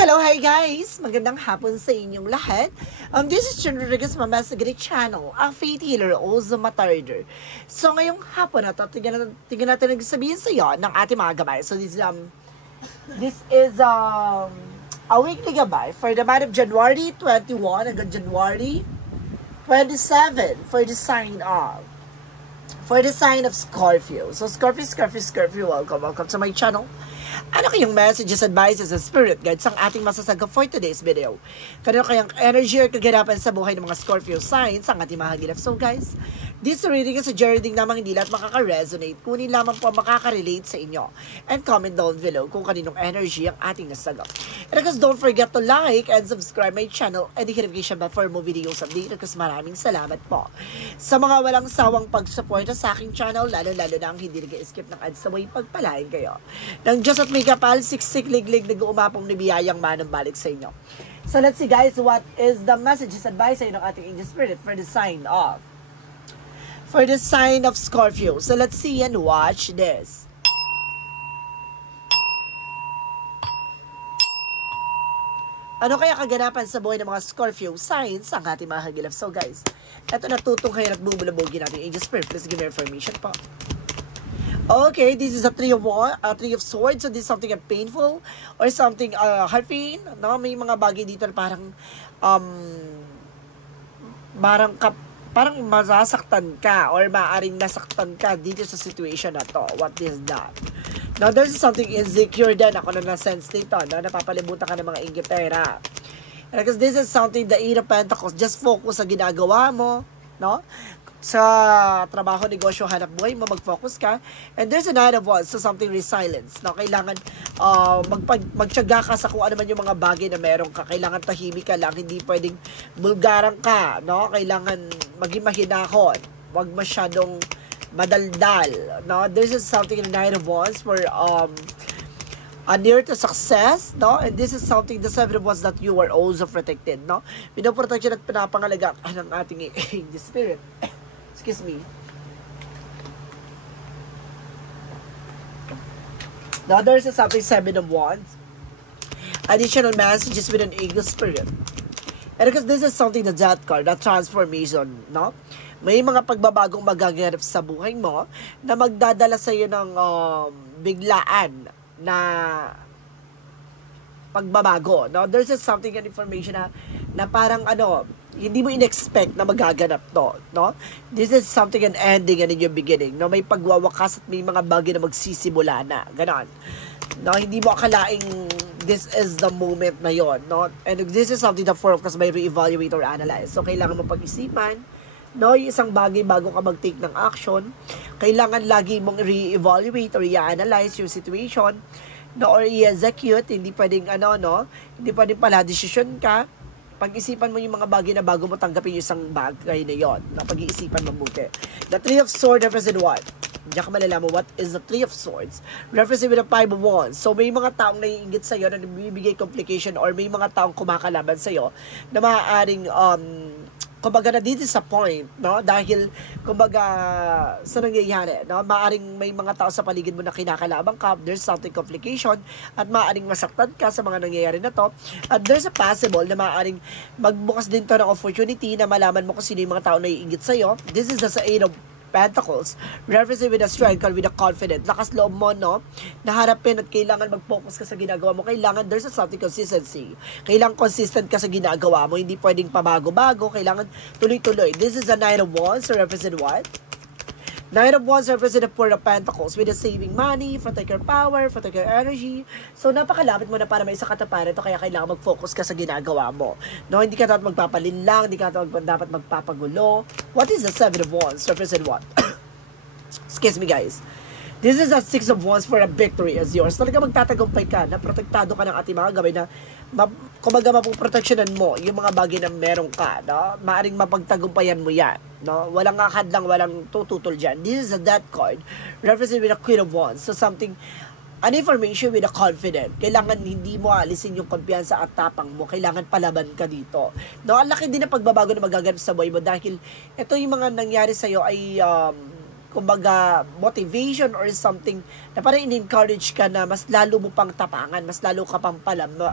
Hello, hi guys! Magandang hapon sa inyong lahat. This is Jen Rodriguez, Mama sa Great Channel, a faith healer, also matarder. So, ngayong hapon na ito, tingnan natin nagsasabihin sa iyo ng ating mga gabay. So, this is a weekly gabay for the month of January 21 hanggang January 27 for the sign of Scorpio. So, Scorpio, welcome to my channel. Ano kayong messages, advices, and spirit guides ang ating masasaga for today's video? Kanino kayang energy or kaganapan sa buhay ng mga Scorpio signs ang ating mahagilap? So guys, this reading is a reading namang hindi lahat makaka-resonate, kunin lamang po makarelate sa inyo. And comment down below kung kaninong energy ang ating nasagap. And of course, don't forget to like and subscribe my channel and the notification bell for more videos update. Because maraming salamat po sa mga walang sawang pagsuporta sa aking channel, lalo-lalo na ang hindi nag-skip ng ads sa way pagpalain kayo. Nang Diyos at may kapal, siksik, liglig, nag-uumapong ni biyayang manang balik sa inyo. So let's see guys, what is the messages, advice ng ating angel spirit for the sign of Scorpio. So let's see and watch this. Ano kaya kaganapan sa buhay ng mga Scorpio signs ang ating mga hagilap? So guys, eto natutong kayo at bubulabogin natin angel spirit. Please give me information po. Okay, this is a three of swords. So this is something painful or something heartpain. No, may mga bagay dito na parang masasaktan ka or maaring nasaktan ka dito sa situation na to. What is that? Now, there's something insecure din. Ako na na-sense dito. No? Napapalibutan ka ng mga inggitera. Because this is something, the Eight of Pentacles, just focus sa ginagawa mo. No? Sa trabaho, negosyo, hanap buhay mo, mag-focus ka. And there's a Nine of Wands, so something resilience. No? Kailangan magtiyaga ka sa kung ano man yung mga bagay na meron ka. Kailangan tahimik ka lang, hindi pwedeng bulgaran ka. No? Kailangan maging mahinahon. Huwag masyadong madaldal. No? This is something in the Nine of Wands for near to success, no? And this is something, the Seven of Wands, that you are also protected, no? Pinoprotection at pinapangalaga ng ating angel spirit. Excuse me. Now, there's something Seven of Wands. Additional messages with an eagle spirit. And because this is something, the Death card, that transformation, no? May mga pagbabagong magaganap sa buhay mo na magdadala sa iyo ng biglaan na pagbabago, no? There's just something and information na parang hindi mo in-expect na magaganap to, no? This is something an ending and a new beginning, no? May pagwawakas at may mga bagay na magsisimula na, ganon. No, hindi mo akalaing this is the moment na yon, no? And this is something the Four of Cups may re-evaluate or analyze. So, kailangan mo pag-isipan, no? Yung isang bagay bago ka mag-take ng action, kailangan lagi mong re-evaluate or i-analyze yung situation, no? Or i-execute, hindi pwedeng hindi pwedeng pala decision ka. Pag-isipan mo yung mga bagay na bago mo tanggapin yung isang bagay na yon, na pag-iisipan mabuti. The Three of Swords represent what? Diyan ka malalaman what is the Three of Swords. Represent with the Five of Wands. So may mga taong naiinggit sa'yo na nabibigay complication or may mga taong kumakalaban sa'yo na maaaring kumbaga na disappoint, no? Dahil kumbaga sa nangyayari, no? Maaring may mga tao sa paligid mo na kinakalabang ka, there's something complication, at maaring masaktan ka sa mga nangyayari na to, at there's a possible na maaring magbukas din to ng opportunity na malaman mo kung sino yung mga tao na iinggit sa'yo. This is the Eight of Pentacles, represent with a strength, with a confidence. Lakas loob mo, no? Naharapin at kailangan mag-focus ka sa ginagawa mo. Kailangan, there's a something consistency. Kailangan consistent ka sa ginagawa mo. Hindi pwedeng pabago-bago. Kailangan tuloy-tuloy. This is a Nine of Wands, so represent what? Nine of Wands represent the Four of Pentacles with a saving money, protect your power, protect your energy. So, napakalapit mo na para may isa kataparan ito, kaya kailangan mag-focus ka sa ginagawa mo. No, hindi ka dapat magpapalinlang, hindi ka dapat magpapagulo. What is the Seven of Wands? Represent what? Excuse me, guys. This is a Six of Wands for a victory as yours. Talaga magtatagumpay ka, na protektado ka ng ating mga gabay na kumbaga mapuproteksyonan mo yung mga bagay na meron ka, no? Maaring mapagtagumpayan mo yan, no? Walang akadlang, walang tututol dyan. This is a Death card, represented with a Queen of Wands. So something, an information with a confident. Kailangan hindi mo alisin yung kumpiyansa at tapang mo. Kailangan palaban ka dito. No, ang laki din ng pagbabago na magaganap sa buhay mo dahil ito yung mga nangyari sa'yo ay kumbaga, motivation or something na parang in-encourage ka na mas lalo mo pang tapangan, mas lalo ka pang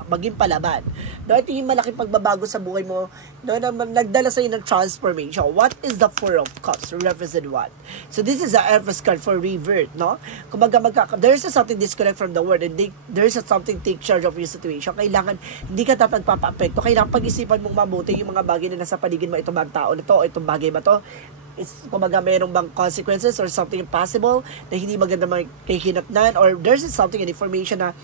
maging palaban. No, ito yung malaking pagbabago sa buhay mo, no, na nagdala sa'yo ng transformation. What is the Four of Cups? Represent what? So, this is the Empress card for revert, no? Kumbaga, there's a something disconnect from the world and there's a something take charge of your situation. Kailangan, hindi ka dapat magpapa-apekto. Kailangan pag-isipan mong mabuti yung mga bagay na nasa paligid mo, itong bang tao na to, itong bagay ba to, kumaga mayroong bang consequences or something impossible na hindi maganda makikinatnan, or there's something, an information na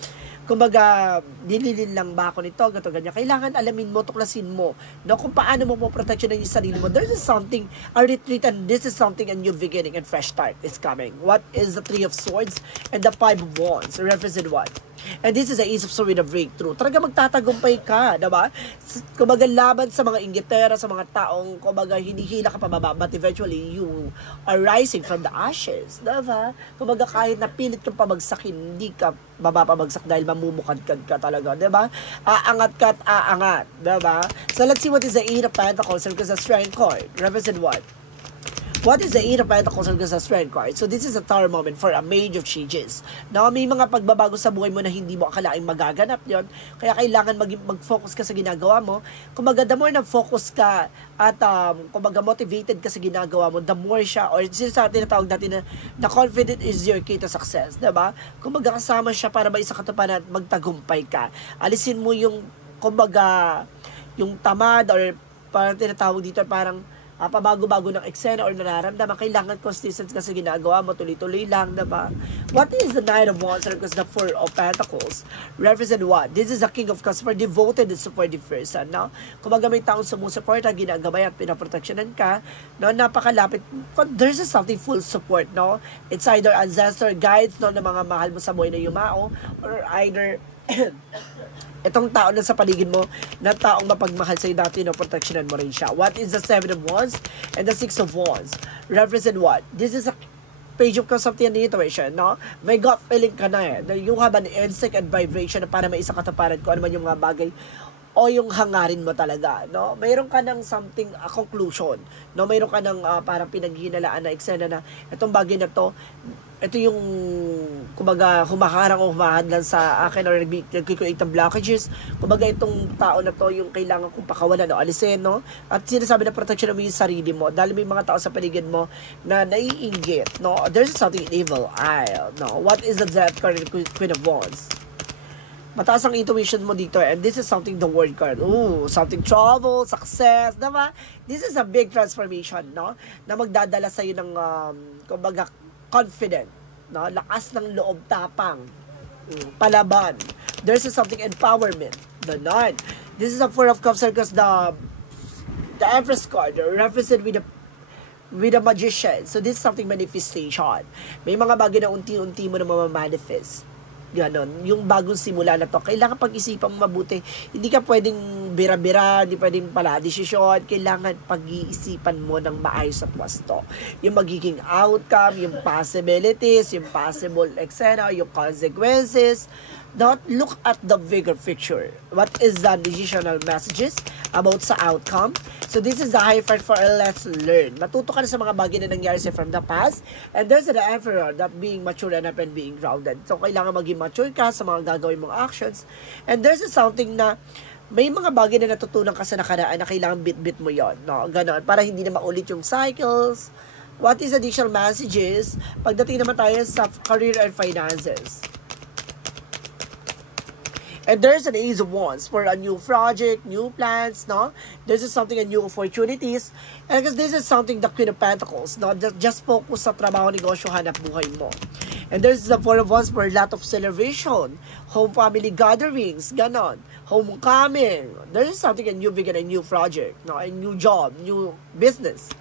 kumbaga nililin lang ba ako nito, gato ganyan. Kailangan alamin mo, tuklasin mo, no, kung paano mo protection yung sarili mo. There's something, a retreat, and this is something, a new beginning and fresh start is coming. What is the Three of Swords and the Five of Wands? Represent what? And this is the Ace of Swords with a breakthrough. Talaga magtatagumpay ka, diba? Kumbaga laban sa mga inggitera, sa mga taong kumbaga hinihila ka pababa, but eventually you are rising from the ashes, diba? Kumbaga kahit napilit kang pabagsakin, hindi ka mapapabagsak dahil mamumukadkad ka talaga, diba? Aangat ka at aangat, diba? So let's see what is the Eight of Pentacles because the Strength card. Represent what? What is the Eight of Pentacles and the Strength card? So this is a tower moment for a mage of changes. Now, may mga pagbabago sa buhay mo na hindi mo akalaing magaganap yon. Kaya kailangan mag-focus ka sa ginagawa mo. Kumbaga, the more na-focus ka at kumbaga motivated ka sa ginagawa mo, the more siya, or sa tinatawag natin na confident is your key to success. Diba? Kumbaga, kasama siya para maisa katuparan at magtagumpay ka. Alisin mo yung, kumbaga, yung tamad or parang tinatawag dito parang pabago-bago ng eksena or nararamdaman, kailangan consistent ka sa ginagawa mo, tuloy-tuloy lang, diba? What is the Knight of Wands? Because the Four of Pentacles represent what? This is a King of Cups for devoted and supportive person, no? Kung may taong sumusuporta, ginagabay at pinaproteksyonan ka, no? Napakalapit. There's something full support, no? It's either ancestor guides, no, na mga mahal mo sa buhay na yumao, or either itong tao na sa paligid mo, na taong mapagmahal sa'yo dati, no, protectionan mo rin siya. What is the Seven of Wands and the Six of Wands? Represent what? This is a Page of Cups of the intuition, no? May gut feeling ka na you have an instinct and vibration na para maisa kataparan kung ano man yung mga bagay o yung hangarin mo talaga, no? Mayroon ka ng something, a conclusion, no? Mayroon ka ng parang pinaghinalaan na eksena na itong bagay na to, ito yung kumbaga humaharang o humahadlan sa akin or nag-create ng blockages. Kumbaga itong tao na to yung kailangan kong pakawalan, no? Alisin, no? At sinasabi na protection mo yung sarili mo dahil may mga tao sa paligid mo na naiinggit, no? There's something evil eye, no? What is the Death card, Queen of Wands? Mataas ang intuition mo dito, and this is something, the World card. Ooh, something trouble, success, diba? This is a big transformation, no? Na magdadala sa'yo ng, kumbaga, confident, no? Lakas ng loob, tapang, palaban. There's something empowerment, the Nine. This is a Four of Cups because the Empress card represent with a magician. So this is something manifestation. May mga bagay na unti-unti mo na mamamanifest. Ganon, yung bagong simula na to, kailangan pag-isipan mo mabuti. Hindi ka pwedeng bira-bira, hindi pwedeng pala desisyon. Kailangan pag-iisipan mo ng maayos at wasto. Yung magiging outcome, yung possibilities, yung possible eksena, yung consequences. Don't look at the bigger picture. What is the additional messages about sa outcome? So this is the high fight for a lesson learned. Matuto ka na sa mga bagay na nangyari sa from the past. And there's the Emperor that being mature enough and being grounded. So kailangan maging mature ka sa mga gagawin mong actions. And there's something na may mga bagay na natutunan ka sa nakaraan na kailangan bit-bit mo yon, no? Ganon, para hindi na maulit yung cycles. What is additional messages? Pagdating naman tayo sa career and finances. And there's an Ace of Wands for a new project, new plans, no? This is something, a new opportunities. And because this is something, the Queen of Pentacles, no? Just focus sa trabaho, negosyo, hanap buhay mo. And there's the Four of Wands for a lot of celebration, home family gatherings, ganon, homecoming. There's something, a new beginning, a new project, no? A new job, new business.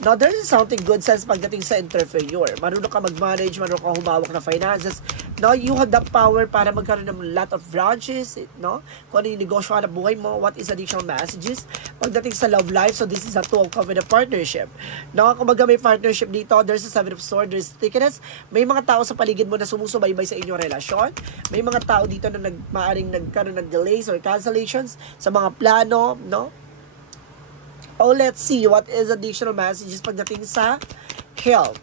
Now, there is something good sense pagdating sa entrepreneur. Marunong ka mag-manage, marunong ka humawak na finances. No, you have the power para magkaroon ng lot of branches, no? Kung ano yung negosyo na buhay mo, what is additional messages? Pagdating sa love life, so this is a Two of Cups in a partnership. No, kung may partnership dito, there's a Seven of Swords, there's stickiness. May mga tao sa paligid mo na sumusubaybay sa inyong relasyon. May mga tao dito na maaring nagkaroon ng delays or cancellations sa mga plano, no? Oh, let's see what is additional messages pagdating sa health.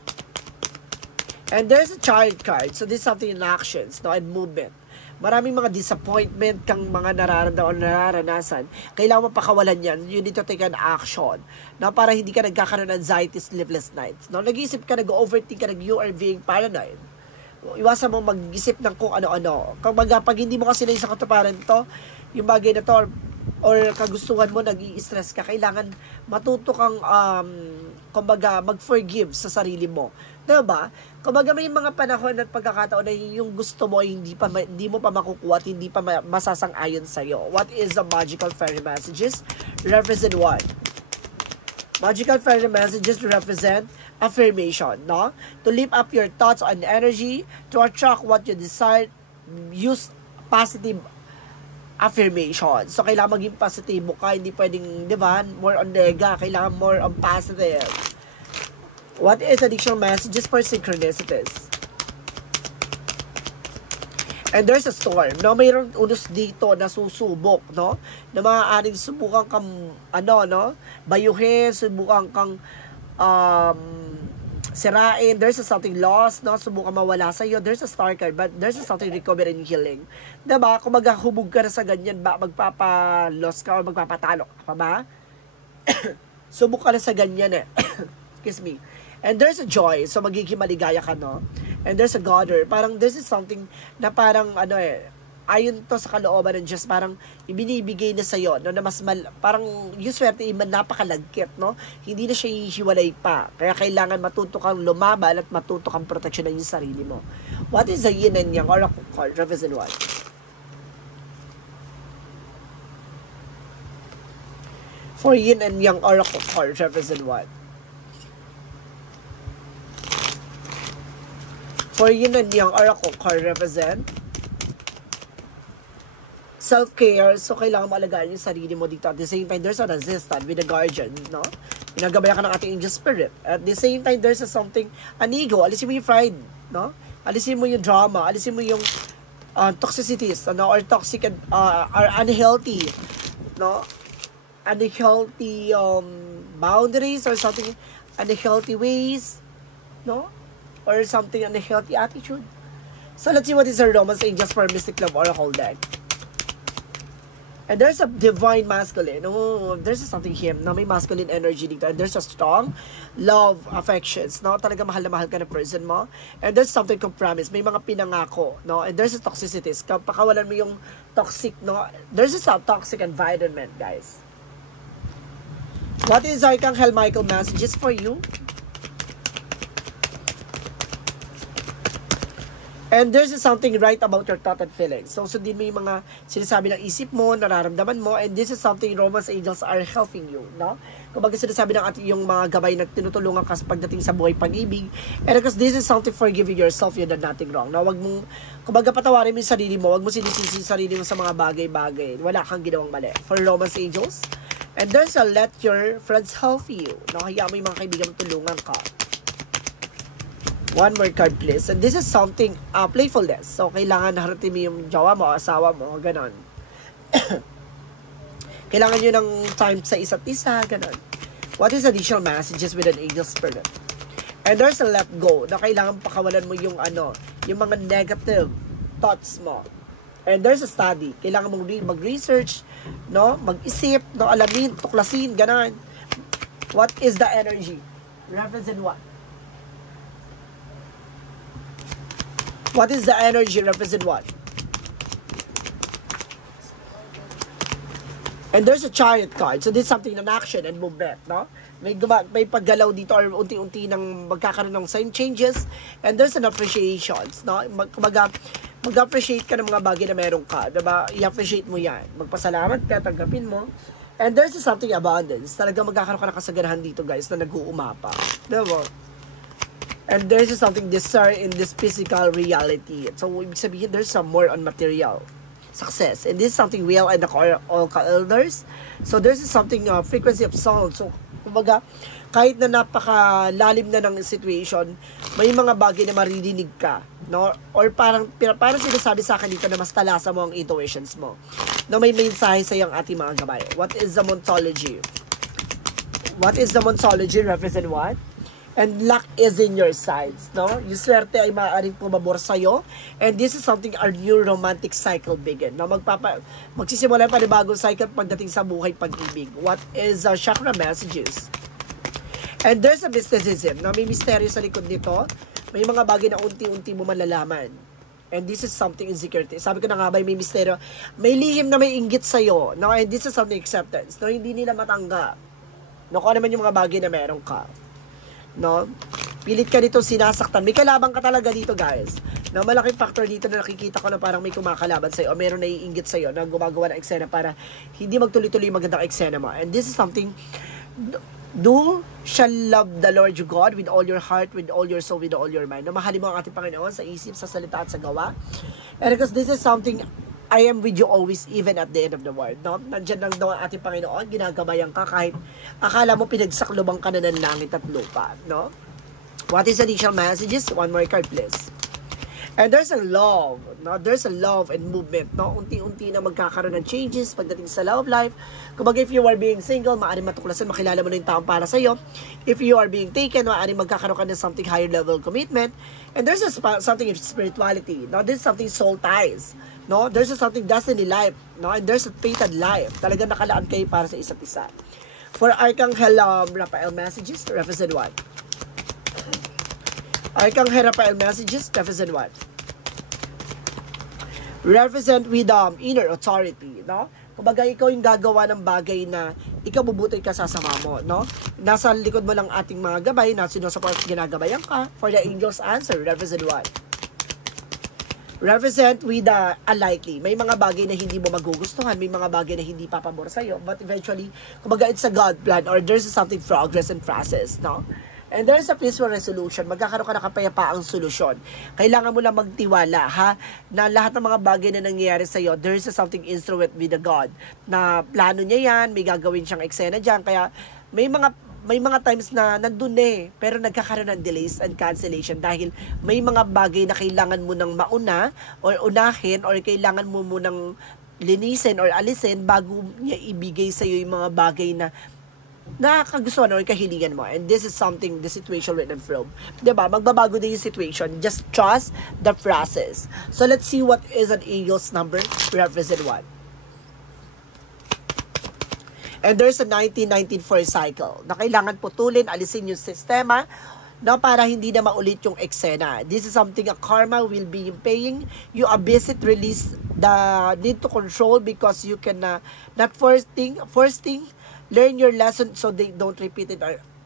And there's a Chariot card. So this is something in actions, no, and movement. Maraming mga disappointment kang mga nararamdaman o nararanasan. Kailangan mo pakawalan yan. You need to take an action. No, para hindi ka nagkakaroon ng anxiety, sleepless nights. No, nag-iisip ka, nag-overthink ka, you are being paranoid. Iwasan mo mag-isip ng kung ano-ano. Pag hindi mo kasi na sa katuparan to, yung bagay na to, or kagustuhan mo, nag-i-stress ka, kailangan matuto kang, kumbaga, mag-forgive sa sarili mo. Diba? Kumbaga may mga panahon at pagkakataon na yung gusto mo hindi mo pa makukuha at hindi pa masasang-ayon sa'yo. What is the magical fairy messages? Represent what? Magical fairy messages represent affirmation, no? To lift up your thoughts and energy, to attract what you desire, use positive affirmation. So, kailangan maging positibo ka, hindi pwedeng, di ba, more on nega, kailangan more on positive. What is additional messages for synchronicities? And there's a storm, no? Mayroon unos dito na susubok, no? Na maaaring subukan kang, no? Bayuhin, subukan kang, sirain. There's a something lost, no? Subukan mawala sa'yo. There's a star card, but there's a something recovery and healing. Diba? Kung maghahubog ka na sa ganyan, ba, magpapa-lost ka o magpapatalo ka pa ba? Subok ka na sa ganyan, Excuse me. And there's a joy, so magiging maligaya ka, no? And there's a Godder. Parang this is something na parang, ayon to sa kalooban ng Diyos, parang ibinibigay na sa'yo, no? Na mas parang yung swerte, napakalagkit, no? Hindi na siya hihiwalay pa. Kaya kailangan matuto kang lumaban at matuto kang proteksyonan yung sarili mo. What is the yin and yang oracle card? Represent what? For yin and yang oracle card, represent what? For yin and yang oracle card represent self-care. So, kailangan mo alagaan yung sarili mo dito. At the same time, there's an assistant with a guardian, no? Pinagabayan ka ng ating angel spirit. At the same time, there's something, an ego. Alisin mo yung pride, no? Alisin mo yung drama. Alisin mo yung toxicities, no? Or toxic, or unhealthy, no? Unhealthy boundaries or something, unhealthy ways, no? Or something unhealthy attitude. So let's see what is the Romance Angels for Mystic Love Oracle deck. And there's a divine masculine. Oh, there's something him na may masculine energy dito. And there's a strong love affections. No? Talaga mahal na mahal ka na person mo. And there's something compromise. May mga pinangako. No? And there's a toxicities. Kapag kawalan mo yung toxic, no? There's a toxic environment, guys. What is Archangel Michael messages for you? And there's something right about your thought and feelings. So, sundin mo yung mga sinasabi ng isip mo, nararamdaman mo, and this is something Romance Angels are helping you, no? Kumbaga sinasabi ng yung mga gabay na tinutulungan ka pagdating sa buhay pag-ibig. And because this is something for giving yourself, you did nothing wrong. No? Wag mong, kumbaga patawarin mo yung sarili mo, wag mo sinisisi sarili mo sa mga bagay-bagay. Wala kang ginawang mali. For Romance Angels. And there's a let your friends help you. No? Hayaan mo yung mga kaibigan mo tulungan ka. One more card, please. And this is something, playfulness. So, kailangan haratin mo yung jowa mo, asawa mo, ganon. Kailangan nyo ng time sa isa't isa, ganon. What is additional messages with an angel spirit? And there's a let go, na kailangan pakawalan mo yung yung mga negative thoughts mo. And there's a study. Kailangan mong mag-research, no? Mag-isip, no? Alamin, tuklasin, ganon. What is the energy? Represent what? What is the energy? Represent what? And there's a Chariot card. So, this is something in action and movement, no? May paggalaw dito or unti-unti nang magkakaroon ng sign changes. And there's an appreciation, no? Mag-appreciate ka ng mga bagay na meron ka. Diba? I-appreciate mo yan. Magpasalamat ka, tanggapin mo. And there's something abundance. Talaga magkakaroon ka ng kasaganahan dito, guys, na nag-uumapa. Diba? And there's something discern in this physical reality. So, ibig sabihin, there's some more on material success. And this is something real and the all elders. So, there's something frequency of sound. So, kumbaga, kahit na napakalalim na ng situation, may mga bagay na maririnig ka. No? Or parang sinasabi sa akin dito na mas talasa mo ang intuitions mo. Na may mensahe sa iyong ating mga gabay. What is the Montology? What is the Montology? Represent what? And luck is in your sides, no? Yung swerte ay maaaring pumabor sa'yo. And this is something our new romantic cycle begin. No? Magsisimula yung panibagong cycle pagdating sa buhay pag-ibig. What is chakra messages? And there's a mysticism. No? May misteryo sa likod nito. May mga bagay na unti-unti mo malalaman. And this is something insecurity. Sabi ko na nga ba, may misteryo. May lihim na may inggit sa'yo. No? And this is something acceptance. No? Hindi nila matanggap. No? Kung ano naman yung mga bagay na meron ka. No? Pilit ka dito sinasaktan. May kalabang ka talaga dito, guys. No, malaking factor dito na nakikita ko na parang may kumakalaban sa'yo o meron na iinggit sa'yo na gumagawa ng eksena para hindi magtuloy-tuloy magandang eksena mo. And this is something, do shall love the Lord your God with all your heart, with all your soul, with all your mind. No, mahalin mo ang ating Panginoon sa isip, sa salita at sa gawa. And because this is something, I am with you always, even at the end of the world. No? Nandyan lang daw ang ating Panginoon, ginagabayan ka kahit akala mo pinagsakluban ka na ng langit at lupa. No? What is additional messages? One more card, please. And there's a love. No? There's a love and movement. No? Unti-unti na magkakaroon ng changes pagdating sa love life. Kumbaga, if you are being single, maaaring matuklasan, makilala mo na yung taong para sa'yo. If you are being taken, maaaring magkakaroon ka ng something higher level commitment. And there's something in spirituality. No? There's something soul ties. No? There's something destiny life. No? And there's a fated life. Talagang nakalaan kayo para sa isa't isa. For Archangel Raphael messages, represent what? Archangel Raphael messages, represent what? Represent with inner authority, no? Kumbaga, ikaw yung gagawa ng bagay na ikaw bubutoy ka sasama mo, no? Nasa likod mo lang ating mga gabay na sinusupport, ginagabayan ka. For the angel's answer, represent what? Represent with unlikely. May mga bagay na hindi mo magugustuhan, may mga bagay na hindi papabor sa'yo, but eventually, kumbaga, it's a God plan or there's something progress and process, no? And there's a peaceful resolution. Magkakaroon ka na kapayapaang solusyon. Kailangan mo lang magtiwala, ha? Na lahat ng mga bagay na nangyayari sa'yo, there's something instrument with the God. Na plano niya yan, may gagawin siyang eksena dyan. Kaya may mga times na nandun pero nagkakaroon ng delays and cancellation dahil may mga bagay na kailangan mo nang mauna or unahin or kailangan mo munang linisin or alisin bago niya ibigay sa'yo yung mga bagay na nakakagustuhan or kahilingan mo. And this is something, the situation written from. Diba? Magbabago din yung situation. Just trust the process. So, let's see what is an angel's number. Represent what? And there's a 1994 cycle na kailangan putulin, alisin yung sistema na para hindi na maulit yung eksena. This is something a karma will be paying. You abyss it, release the need to control because you can not first thing, learn your lesson so they don't repeat it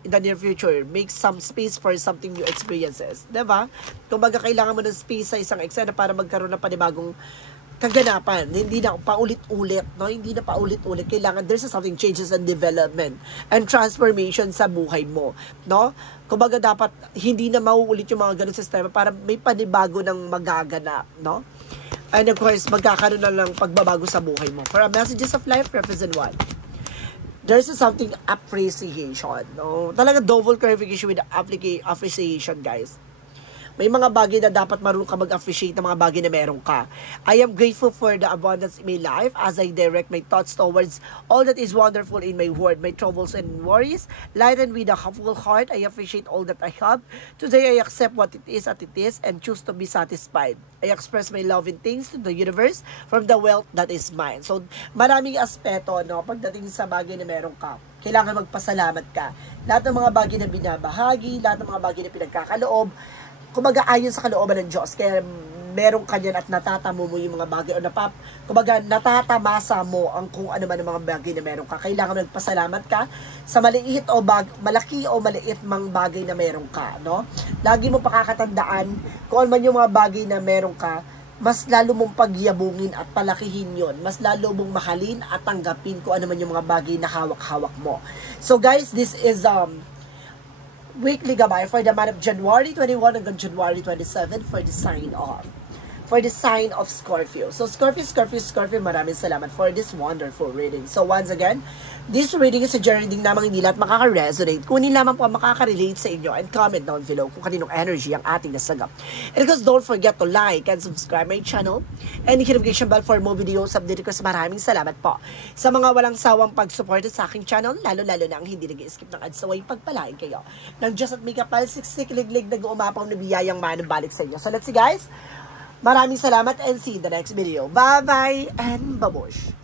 in the near future. Make some space for something new experiences. Diba? Kumbaga, kailangan mo ng space sa isang eksena para magkaroon ng panibagong kaganapan. Hindi na paulit-ulit. No? Hindi na paulit-ulit. Kailangan there's something changes and development and transformation sa buhay mo. No? Kumbaga, dapat hindi na mauulit yung mga ganun sistema para may panibago ng magaganap. No? And of course, magkakaroon na lang pagbabago sa buhay mo. For our messages of life, represent what? There's something appreciation. No? Talaga double clarification with appreciation, guys. May mga bagay na dapat marunong ka mag-appreciate ng mga bagay na meron ka. I am grateful for the abundance in my life as I direct my thoughts towards all that is wonderful in my world. My troubles and worries, lightened with a full heart, I appreciate all that I have. Today, I accept what it is and choose to be satisfied. I express my love and thanks to the universe from the wealth that is mine. So, maraming aspeto, no, pagdating sa bagay na meron ka. Kailangan magpasalamat ka. Lahat ng mga bagay na binabahagi, lahat ng mga bagay na pinagkakaloob, kumbaga ayon sa kalooban ng Diyos. Kaya meron ka dyan at natatamo mo yung mga bagay o kumbaga natatamasa mo ang kung ano man ang mga bagay na meron ka. Kailangan magpasalamat ka sa maliit o malaki o maliit mang bagay na meron ka, no? Lagi mo pakakatandaan kung ano man yung mga bagay na meron ka, mas lalo mong pagyabungin at palakihin yon. Mas lalo mong mahalin at tanggapin kung ano man yung mga bagay na hawak-hawak mo. So guys, this is weekly gabay for the month of January 21 hanggang January 27 for the sign off. for the sign of Scorpio. So Scorpio, maraming salamat for this wonderful reading. So once again, this reading is a reading namang hindi lahat makaka-resonate. Kunin lamang po ang makaka-relate sa inyo and comment down below kung kaninong energy ang ating nasagap. And of course, don't forget to like and subscribe my channel and hit notification bell for more videos update ko. Maraming salamat po sa mga walang sawang pag-support sa aking channel, lalo-lalo na ang hindi nag-skip ng ads, naway pagpalain kayo ng Diyos at may kapal, siksik, liglig, nag-uumapaw na biyayang manubalik sa inyo. So let's see guys, maraming salamat and see you in the next video. Bye-bye and babush!